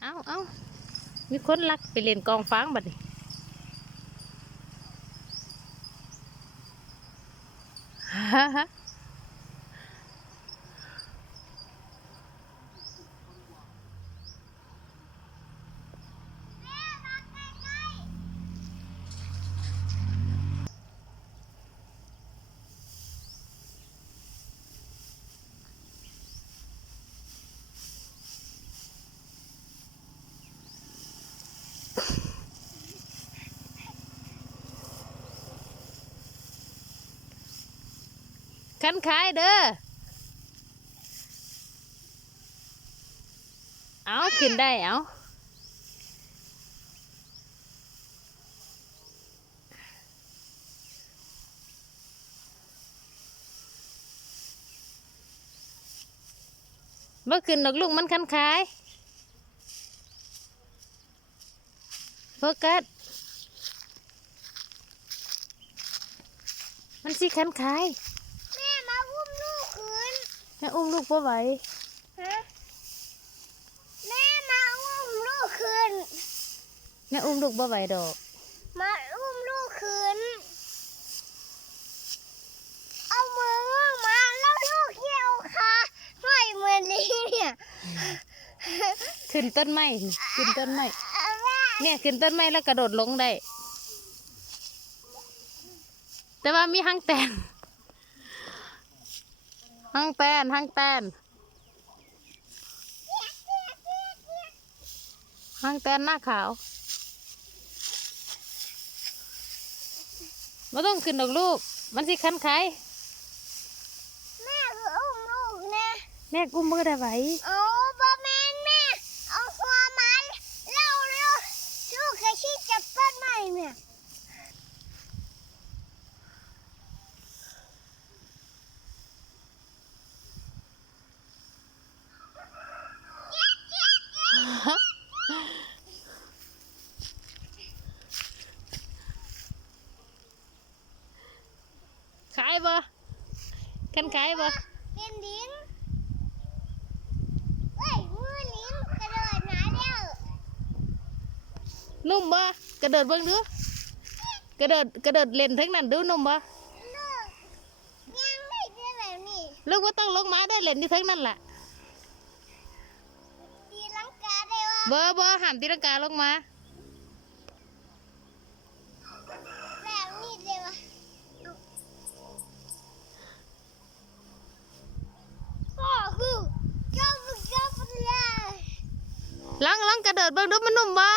เอาเอามีคนลักไปเล่นกองฟางบัดนี้ฮ่าฮ่า คันขายเด้อ เอาขึ้นได้เอาเมื่อคืนดอกลูกมันคันขายโฟกัสมันสิคันขาย แม่มาอุ้มลูกคืน แม่อุ้มลูกพ่ไหวฮะแม่มาอุ้มลูกคืนแม่อุ้มลูกพ่ไหวดอก มาอุ้มลูกคืนเอามือมาแล้วลูกเกี่ยวขาห้อยเหมือนนี้เนี่ยขึ้นต้นไม้ขึ้นต้นไม้แม่เนี่ยขึ้นต้นไม้แล้วกระโดดลงได้ แต่ว่ามีหางแตน หางแตนหางแตนหางแตนหน้าขาวไม่ต้องขึ้นดอกลูก มันสิคันไขายแม่คืออุ้มลูกนะแม่กุ้มมือได้ไหวเอาบะแมนแม่ เอาหัวมันเล่าเร็วลูกเคยชี้จับต้นไม้เนี่ย ขายบ่คันขายบ่เป็นลิงเฮ้ยมือลิงกระโดดหนาเร็วนุ่มบ่กระโดดเบิ่งดูกระโดดกระโดดเล่นทั้งนั้นดูนุ่มบ่ลูกยังไม่ได้แบบนี้ลูกก็ต้องลงมาได้เล่นที่ทั้งนั้นแหละ ตีลังกาได้ว่าบ่บ่ห้ามตีลังกาลงมาแบบนี้ได้ว่าพ่อคือเจ้าบุกเจ้าบุกเลยลังลังกระโดดเบิ่งดูมันนุ่มบ่